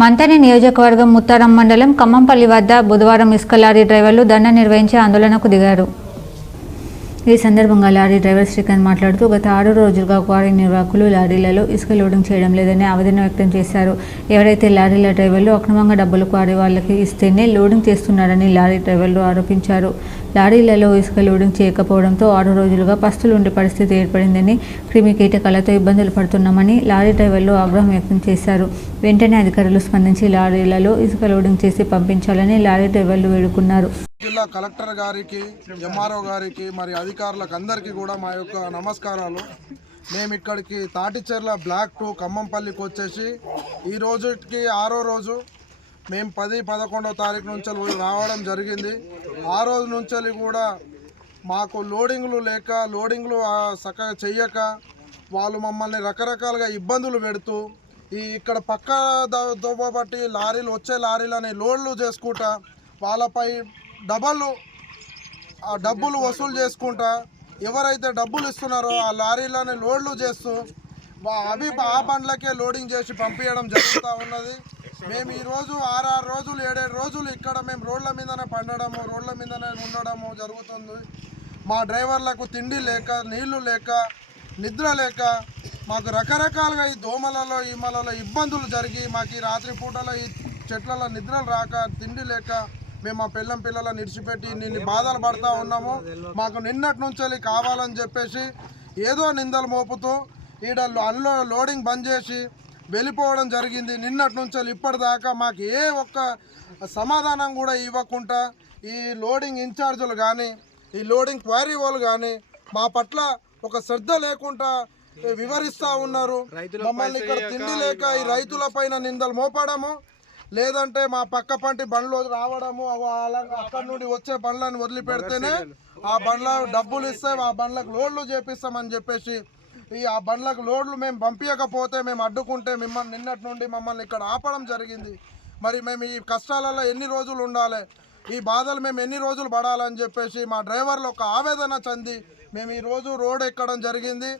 మంతని నియోజకవర్గం ముత్తారం మండలం ఖమ్మంపల్లి వద్ద బుధవారం ఇసుక లారీ డ్రైవర్లు దండ నిర్వహించి ఆందోళనకు దిగారు. ఈ సందర్భంగా లారీ డ్రైవర్ శ్రీకాంత్ మాట్లాడుతూ గత ఆరు రోజులుగా క్వారీ నిర్వాహకులు లారీలలో ఇసుక లోడింగ్ చేయడం లేదని ఆవేదన వ్యక్తం చేశారు. ఎవరైతే లారీల డ్రైవర్లు అక్రమంగా డబ్బులు క్వారీ వాళ్ళకి ఇస్తేనే లోడింగ్ చేస్తున్నారని లారీ డ్రైవర్లు ఆరోపించారు. లారీలలో ఇసుక లోడింగ్ చేయకపోవడంతో ఆరు రోజులుగా పస్తులు ఉండే పరిస్థితి ఏర్పడిందని క్రిమి కీటకాలతో ఇబ్బందులు పడుతున్నామని లారీ డ్రైవర్లు ఆగ్రహం వ్యక్తం చేశారు. వెంటనే అధికారులు స్పందించి లారీలలో ఇసుక లోడింగ్ చేసి పంపించాలని లారీ డ్రైవర్లు వేడుకున్నారు. జిల్లా కలెక్టర్ గారికి ఎంఆర్ఓ గారికి మరి అధికారులకు అందరికీ కూడా మా యొక్క నమస్కారాలు. మేము ఇక్కడికి తాటిచెర్ల బ్లాక్ టు ఖమ్మంపల్లికి వచ్చేసి ఈ రోజుకి ఆరో రోజు మేము పది పదకొండో తారీఖు నుంచి రావడం జరిగింది. ఆ రోజు నుంచి కూడా మాకు లోడింగ్లు లేక లోడింగ్లు ఆ, చక్కగా చెయ్యక వాళ్ళు మమ్మల్ని రకరకాలుగా ఇబ్బందులు పెడుతూ ఈ ఇక్కడ పక్క ద- దోవ లారీలు వచ్చే లారీలని లోడ్లు చేసుకుంటా వాళ్ళపై డబల్ ఆ డబ్బులు వసూలు చేసుకుంటా ఎవరైతే డబ్బులు ఇస్తున్నారో ఆ లారీలని లోడ్లు చేస్తూ అవి ఆ బండ్లకే లోడింగ్ చేసి పంపించడం జరుగుతూ ఉన్నది. మేము ఈరోజు ఆరారు రోజులు ఏడేడు రోజులు ఇక్కడ మేము రోడ్ల మీదనే పండడము రోడ్ల మీదనే ఉండడము జరుగుతుంది. మా డ్రైవర్లకు తిండి లేక నీళ్ళు లేక నిద్ర లేక మాకు రకరకాలుగా ఈ దోమలలో ఈమలలో ఇబ్బందులు జరిగి మాకు ఈ రాత్రి పూటలో ఈ చెట్లలో నిద్రలు రాక తిండి లేక మేము మా పిల్లం పిల్లలను ఇడిచిపెట్టి నిన్ను బాధలు పడతా ఉన్నాము. మాకు నిన్నటి నుంచి కావాలని చెప్పేసి ఏదో నిందలు మోపుతూ ఈడ అన్లో లోడింగ్ బంద్ చేసి వెళ్ళిపోవడం జరిగింది. నిన్నటి నుంచి ఇప్పటిదాకా మాకు ఏ ఒక్క సమాధానం కూడా ఇవ్వకుండా ఈ లోడింగ్ ఇన్ఛార్జీలు కానీ ఈ లోడింగ్ క్వారీ వాళ్ళు కానీ మా పట్ల ఒక శ్రద్ధ లేకుండా వివరిస్తూ ఉన్నారు. మమ్మల్ని ఇక్కడ తిండి లేక ఈ రైతుల పైన నిందలు మోపడము. లేదంటే మా పక్క పంటి బండ్లు రావడము అక్కడ నుండి వచ్చే బండ్లను వదిలిపెడితేనే ఆ బండ్ల డబ్బులు ఇస్తే ఆ బండ్లకు లోడ్లు చేపిస్తామని చెప్పేసి ఈ ఆ బండ్లకు లోడ్లు మేము పంపించకపోతే మేము అడ్డుకుంటే మిమ్మల్ని నిన్నటి నుండి మమ్మల్ని ఇక్కడ ఆపడం జరిగింది. మరి మేము ఈ కష్టాలలో ఎన్ని రోజులు ఉండాలి? ఈ బాధలు మేము ఎన్ని రోజులు పడాలని చెప్పేసి మా డ్రైవర్లు ఒక ఆవేదన చెంది మేము ఈ రోజు రోడ్ ఎక్కడం జరిగింది.